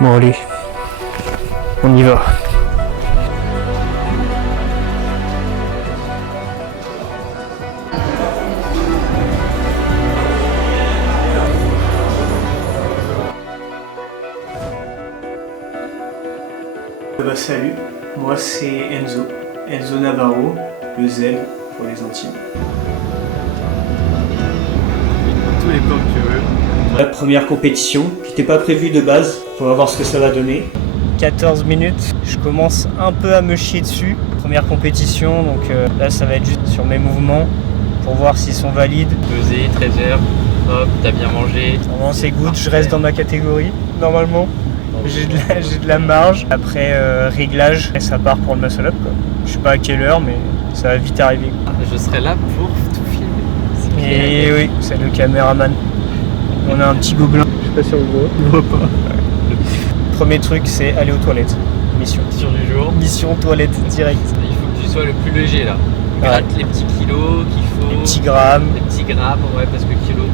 Bon allez, on y va. Bah salut, moi c'est Enzo Navarro, le Z pour les intimes. Tous les plans que tu veux. La première compétition, qui n'était pas prévue de base, on va voir ce que ça va donner. 14 minutes, je commence un peu à me chier dessus. Première compétition, donc là ça va être juste sur mes mouvements pour voir s'ils sont valides. Pesé, 13h, hop, t'as bien mangé. Normalement c'est good, je reste dans ma catégorie, normalement. J'ai de la marge. Après réglage, et ça part pour le muscle up quoi. Je sais pas à quelle heure, mais ça va vite arriver. Je serai là pour tout filmer. Et oui, c'est le caméraman. On a un petit gobelin. Je sais pas si on voit pas. Premier truc, c'est aller aux toilettes. Mission. Mission du jour. Mission toilette direct. Il faut que tu sois le plus léger là. Gratte les petits kilos qu'il faut. Les petits grammes. Les petits grammes, ouais, parce que kilo.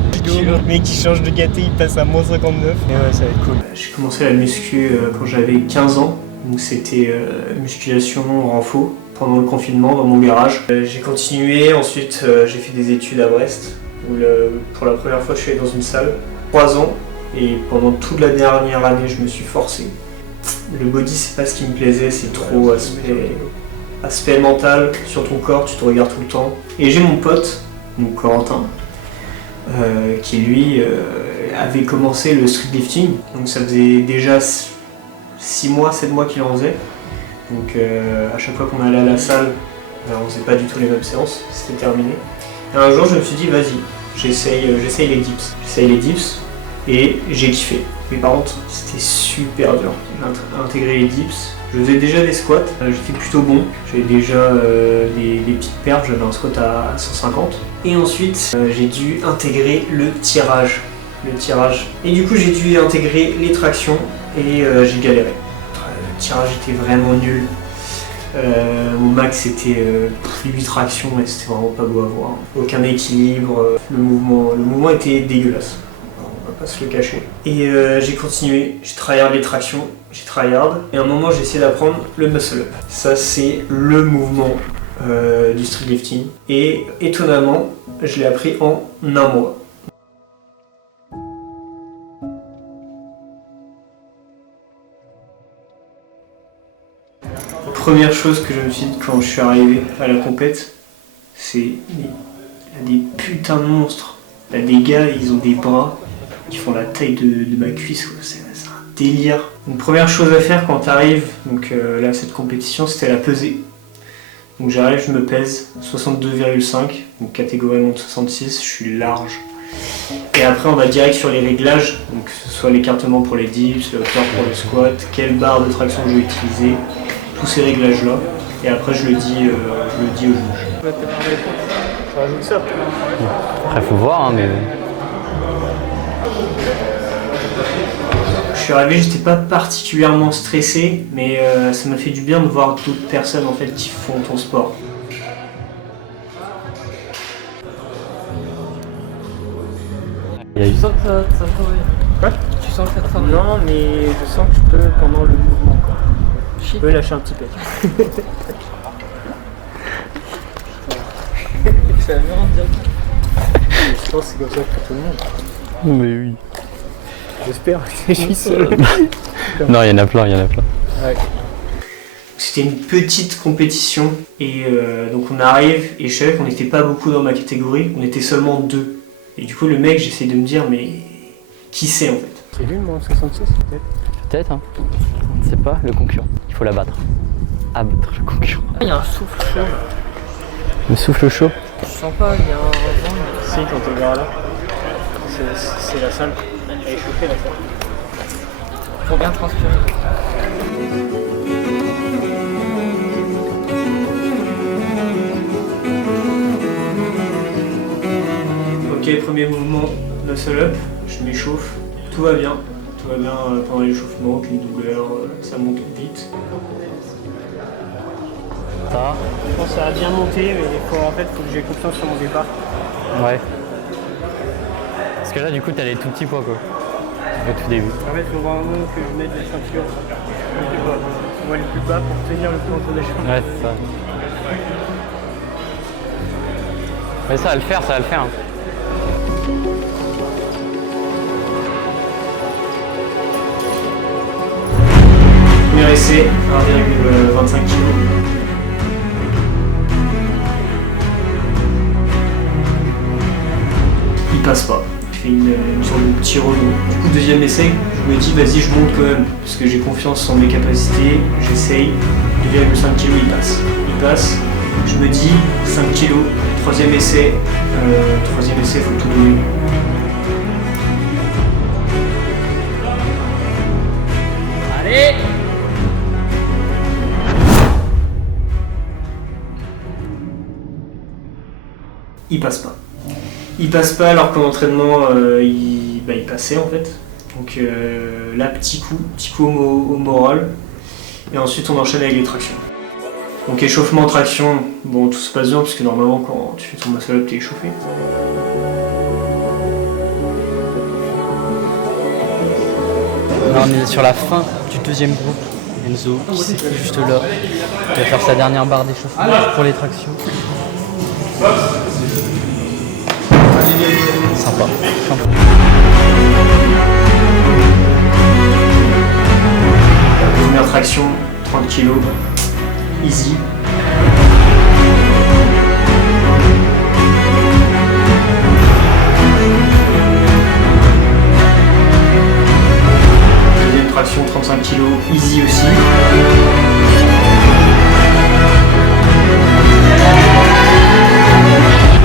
Le mec qui change de gâté, il passe à moins 59. Et ouais, ça va être cool. J'ai commencé la muscu quand j'avais 15 ans. Donc c'était musculation renfo pendant le confinement dans mon garage. J'ai continué, ensuite j'ai fait des études à Brest. Où pour la première fois je suis allé dans une salle. 3 ans. Et pendant toute la dernière année je me suis forcé. Le body c'est pas ce qui me plaisait, c'est trop aspect mental sur ton corps, tu te regardes tout le temps. Et j'ai mon pote, donc Corentin, qui lui avait commencé le streetlifting. Donc ça faisait déjà 6 mois, 7 mois qu'il en faisait. Donc à chaque fois qu'on allait à la salle, on faisait pas du tout les mêmes séances, c'était terminé. Et un jour je me suis dit vas-y, j'essaye les dips. J'essaye les dips et j'ai kiffé. Mais par contre c'était super dur. J'ai intégré les dips. Je faisais déjà des squats, j'étais plutôt bon. J'avais déjà des petites perfs, j'avais un squat à 150. Et ensuite j'ai dû intégrer le tirage. Et du coup j'ai dû intégrer les tractions et j'ai galéré. Le tirage était vraiment nul. Mon max c'était 8 tractions et c'était vraiment pas beau à voir. Aucun équilibre, le mouvement était dégueulasse. On va pas se le cacher. Et j'ai continué, j'ai tryhard les tractions, et à un moment j'ai essayé d'apprendre le muscle up. Ça c'est le mouvement du streetlifting. Et étonnamment, je l'ai appris en un mois. La première chose que je me suis dit quand je suis arrivé à la compète, c'est il y a des putains de monstres. Là des gars, ils ont des bras qui font la taille de ma cuisse, c'est un délire. Donc première chose à faire quand tu arrives, donc là cette compétition, c'était la pesée. Donc j'arrive, je me pèse 62,5, donc catégorie monte 66, je suis large. Et après on va direct sur les réglages, donc que ce soit l'écartement pour les dips, le hauteur pour le squat, quelle barre de traction je vais utiliser, tous ces réglages là. Et après je le dis au juge. Je rajoute ça. Après faut voir hein, mais. Je suis arrivé, j'étais pas particulièrement stressé, mais ça m'a fait du bien de voir d'autres personnes en fait qui font ton sport. Tu sens que ça travaille. Quoi? Tu sens que ça travaille. Non, mais je sens que je peux pendant le mouvement quoi. Je peux lâcher un petit peu. Ça va bien dire. Je pense que c'est comme ça pour tout le monde. Mais oui. J'espère que je suis seul. Non, il y en a plein. Ouais. C'était une petite compétition et donc on arrive et je savais qu'on n'était pas beaucoup dans ma catégorie, on était seulement 2. Et du coup le mec j'essaie de me dire mais qui c'est en fait? C'est lui le moins 66 peut-être? Peut-être hein. On ne sait pas, le concurrent. Il faut l'abattre. Abattre le concurrent. Il y a un souffle chaud. Le souffle chaud? Je sens pas, il y a un vent. Si quand on verra là. C'est la salle. Elle est chauffée la salle. Pour bien transpirer. Ok, premier mouvement, muscle up, je m'échauffe, tout va bien pendant l'échauffement, aucune douleur, ça monte vite. Ça Je pense que ça a bien monté, mais faut que j'ai confiance sur mon départ. va? Ouais. Parce que là du coup t'as les tout petits poids quoi. Le tout début. En fait, il faut vraiment que je mette la ceinture le plus bas. On voit le plus bas pour tenir le plus longtemps des jambes. Ouais, c'est ça. Mais ça va le faire, ça va le faire. Premier essai, 1,25 kg. Il passe pas. Je fais une sorte de petit rebond. Du coup, deuxième essai, je me dis vas-y, je monte quand même. Parce que j'ai confiance en mes capacités. J'essaye. 2,5 kg, il passe. Il passe. Je me dis 5 kg. Troisième essai, faut tout donner. Allez! Il passe pas. Il passe pas alors qu'en entraînement, il passait en fait. Donc là, petit coup au moral. Et ensuite, on enchaîne avec les tractions. Donc échauffement, traction, bon, tout se passe bien parce que normalement, quand tu fais ton muscle up, t'es échauffé. Là, on est sur la fin du deuxième groupe. Enzo, qui est juste là, qui va faire sa dernière barre d'échauffement pour les tractions. Sympa. Première traction, 30 kg, easy. Deuxième traction, 35 kg, easy aussi.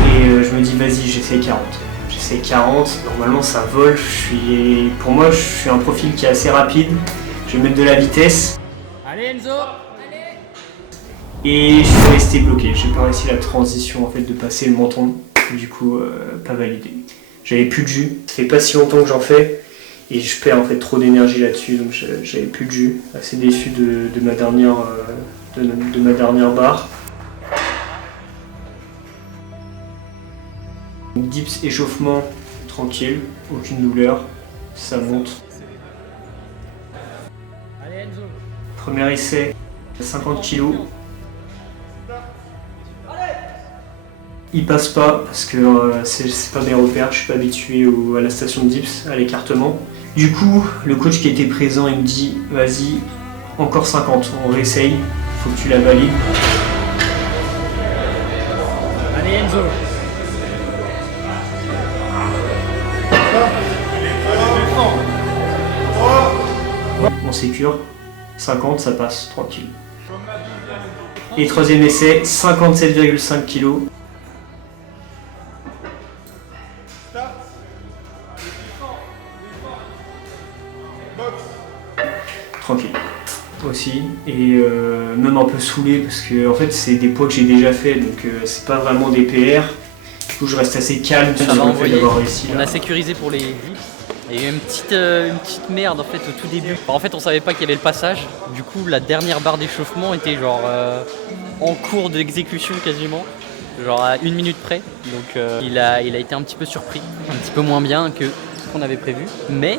Et je me dis vas-y, j'essaie 40. J'essaie 40, normalement ça vole. Pour moi, je suis un profil qui est assez rapide. Je vais mettre de la vitesse. Allez Enzo! Et je suis resté bloqué. J'ai pas réussi la transition en fait de passer le menton. Du coup, pas validé. J'avais plus de jus. Ça fait pas si longtemps que j'en fais. Et je perds en fait trop d'énergie là-dessus. Donc j'avais plus de jus. Assez déçu de ma dernière barre. Dips échauffement tranquille. Aucune douleur. Ça monte. Allez Enzo! Premier essai, 50 kg. Il passe pas parce que c'est pas mes repères, je suis pas habitué à la station de dips, à l'écartement. Du coup, le coach qui était présent, il me dit vas-y, encore 50, on réessaye, faut que tu la valides. Allez Enzo! On sécure, 50, ça passe, tranquille. Et troisième essai, 57,5 kg. Tranquille aussi, et même un peu saoulé parce que en fait c'est des poids que j'ai déjà fait, donc c'est pas vraiment des PR. Du coup je reste assez calme sur le fait d'avoir réussi. On a sécurisé pour les dips. Il y a eu une petite merde en fait au tout début. En fait on savait pas qu'il y avait le passage. Du coup la dernière barre d'échauffement était genre en cours d'exécution quasiment. Genre à 1 minute près. Donc il a été un petit peu surpris. Un petit peu moins bien que ce qu'on avait prévu. Mais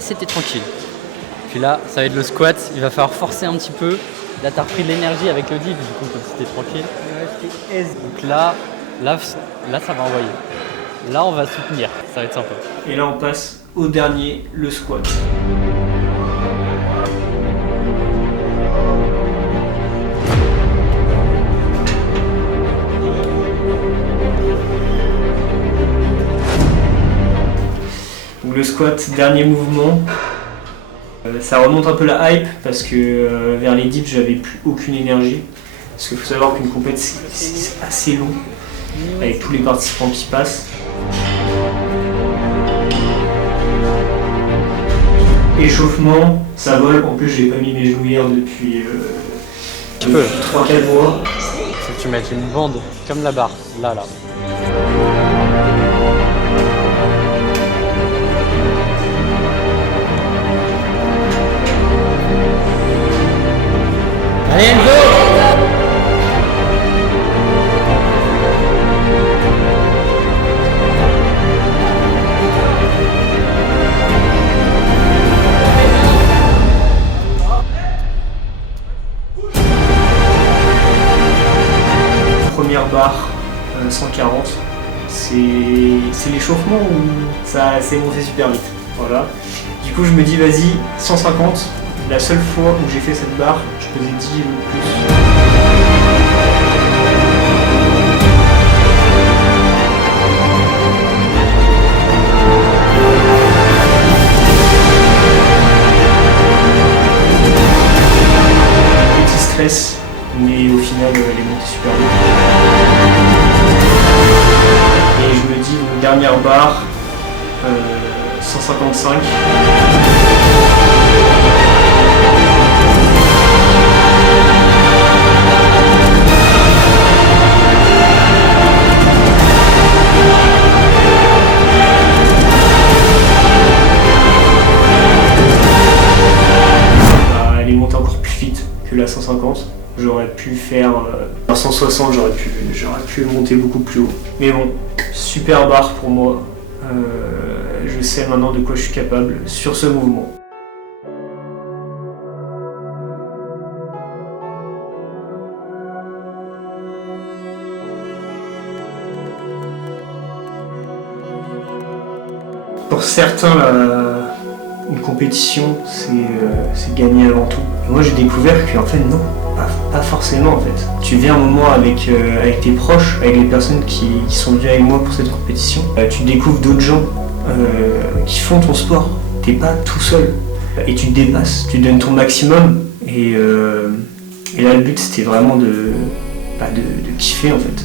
c'était tranquille. Puis là ça va être le squat. Il va falloir forcer un petit peu. Là t'as repris de l'énergie avec le dip du coup comme c'était tranquille. Donc là ça va envoyer. Là, on va soutenir, ça va être sympa. Et là, on passe au dernier, le squat. Donc le squat, dernier mouvement. Ça remonte un peu la hype parce que vers les dips, j'avais plus aucune énergie. Parce qu'il faut savoir qu'une compète, c'est assez long avec tous les participants qui passent. Échauffement, ça vole. En plus, j'ai pas mis mes genouillères depuis 3-4 mois. Si tu mets une bande comme la barre, là. Allez Enzo! l'échauffement ou ça s'est monté super vite. Voilà. Du coup, je me dis, vas-y, 150. La seule fois où j'ai fait cette barre, je pesais 10 ou plus. Stress, mais au final elle est montée super vite. Et je me dis, une dernière barre, 155. Elle est montée encore plus vite que la 150. J'aurais pu faire 160, j'aurais pu monter beaucoup plus haut. Mais bon, super barre pour moi. Je sais maintenant de quoi je suis capable sur ce mouvement. Pour certains, une compétition, c'est gagner avant tout. Et moi, j'ai découvert qu'en fait, non, pas forcément en fait. Tu viens un moment avec tes proches, avec les personnes qui sont venues avec moi pour cette compétition. Tu découvres d'autres gens qui font ton sport. T'es pas tout seul. Et tu te dépasses, tu donnes ton maximum. Et là, le but, c'était vraiment de kiffer en fait.